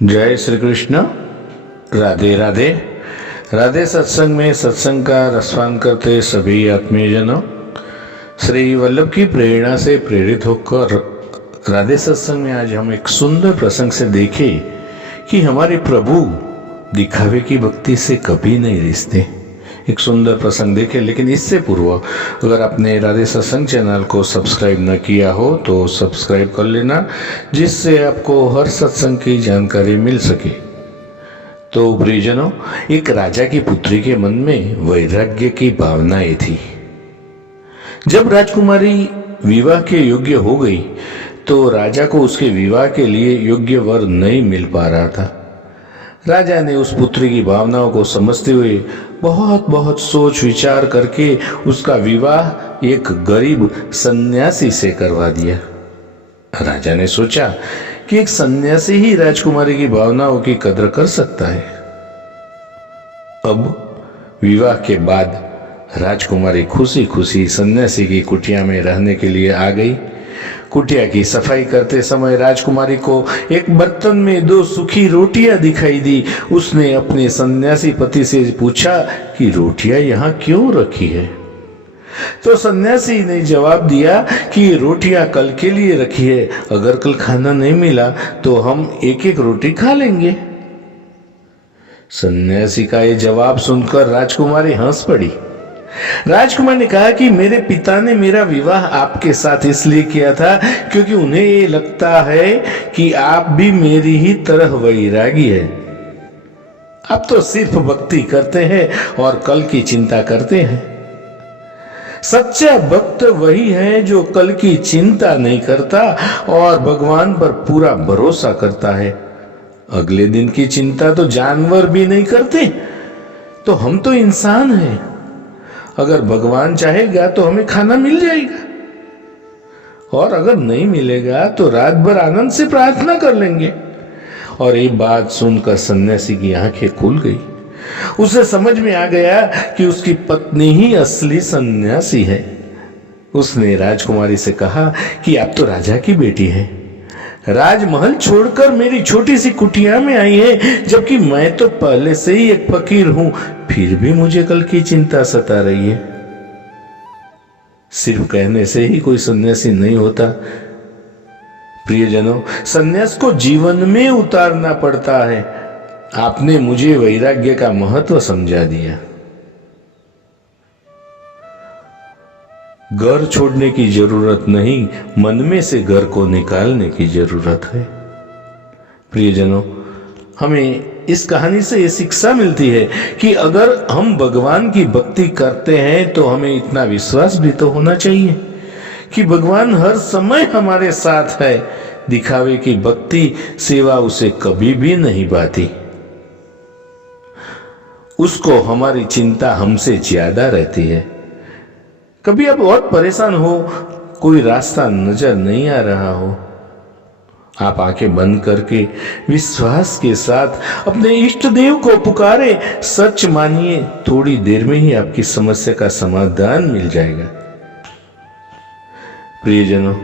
जय श्री कृष्ण। राधे राधे। राधे सत्संग में सत्संग का रसपान करते सभी आत्मीयजनों, श्री वल्लभ की प्रेरणा से प्रेरित होकर राधे सत्संग में आज हम एक सुंदर प्रसंग से देखें कि हमारे प्रभु दिखावे की भक्ति से कभी नहीं रिश्ते। एक सुंदर प्रसंग देखें, लेकिन इससे पूर्व अगर आपने राधे सत्संग चैनल को सब्सक्राइब न किया हो तो सब्सक्राइब कर लेना, जिससे आपको हर सत्संग की जानकारी मिल सके। तो प्रियजनों, एक राजा की पुत्री के मन में वैराग्य की भावनाएं थी। जब राजकुमारी विवाह के योग्य हो गई तो राजा को उसके विवाह के लिए योग्य वर नहीं मिल पा रहा था। राजा ने उस पुत्री की भावनाओं को समझते हुए बहुत सोच विचार करके उसका विवाह एक गरीब सन्यासी से करवा दिया। राजा ने सोचा कि एक सन्यासी ही राजकुमारी की भावनाओं की कदर कर सकता है। अब विवाह के बाद राजकुमारी खुशी खुशी सन्यासी की कुटिया में रहने के लिए आ गई। कुटिया की सफाई करते समय राजकुमारी को एक बर्तन में 2 सूखी रोटियां दिखाई दी। उसने अपने सन्यासी पति से पूछा कि रोटियां यहाँ क्यों रखी है? तो सन्यासी ने जवाब दिया कि रोटियां कल के लिए रखी है, अगर कल खाना नहीं मिला तो हम एक एक रोटी खा लेंगे। सन्यासी का ये जवाब सुनकर राजकुमारी हंस पड़ी। राजकुमार ने कहा कि मेरे पिता ने मेरा विवाह आपके साथ इसलिए किया था क्योंकि उन्हें ये लगता है कि आप भी मेरी ही तरह वैरागी है। आप तो सिर्फ भक्ति करते हैं और कल की चिंता करते हैं। सच्चा भक्त वही है जो कल की चिंता नहीं करता और भगवान पर पूरा भरोसा करता है। अगले दिन की चिंता तो जानवर भी नहीं करते, तो हम तो इंसान हैं। अगर भगवान चाहेगा तो हमें खाना मिल जाएगा, और अगर नहीं मिलेगा तो रात भर आनंद से प्रार्थना कर लेंगे। और ये बात सुनकर सन्यासी की आंखें खुल गई। उसे समझ में आ गया कि उसकी पत्नी ही असली सन्यासी है। उसने राजकुमारी से कहा कि आप तो राजा की बेटी है, राजमहल छोड़कर मेरी छोटी सी कुटिया में आई है, जबकि मैं तो पहले से ही एक फकीर हूं, फिर भी मुझे कल की चिंता सता रही है। सिर्फ कहने से ही कोई सन्यासी नहीं होता। प्रियजनों, सन्यास को जीवन में उतारना पड़ता है। आपने मुझे वैराग्य का महत्व समझा दिया। घर छोड़ने की जरूरत नहीं, मन में से घर को निकालने की जरूरत है। प्रियजनों, हमें इस कहानी से ये शिक्षा मिलती है कि अगर हम भगवान की भक्ति करते हैं तो हमें इतना विश्वास भी तो होना चाहिए कि भगवान हर समय हमारे साथ है। दिखावे की भक्ति सेवा उसे कभी भी नहीं भाती। उसको हमारी चिंता हमसे ज्यादा रहती है। कभी आप बहुत परेशान हो, कोई रास्ता नजर नहीं आ रहा हो, आप आंखें बंद करके विश्वास के साथ अपने इष्ट देव को पुकारे। सच मानिए, थोड़ी देर में ही आपकी समस्या का समाधान मिल जाएगा। प्रियजनों,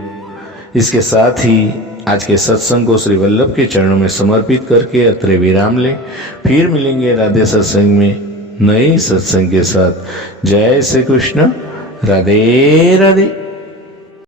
इसके साथ ही आज के सत्संग को श्री वल्लभ के चरणों में समर्पित करके अत्रे विराम लें। फिर मिलेंगे राधे सत्संग में नए सत्संग के साथ। जय श्री कृष्ण। राधे राधे।